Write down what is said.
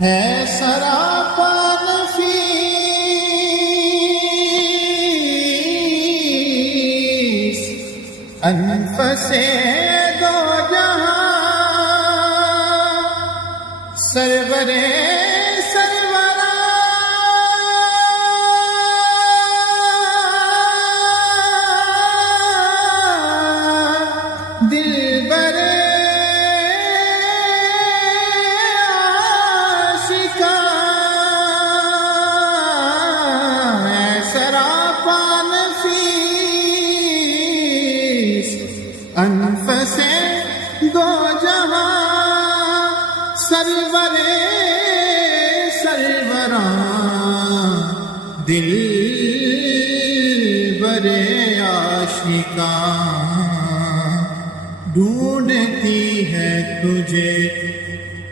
ہے سراپا نفیس انفس دو جہاں سرور دل انفس دو جہاں سرور سروراں دل برے عاشقاں ڈھونڈتی ہے تجھے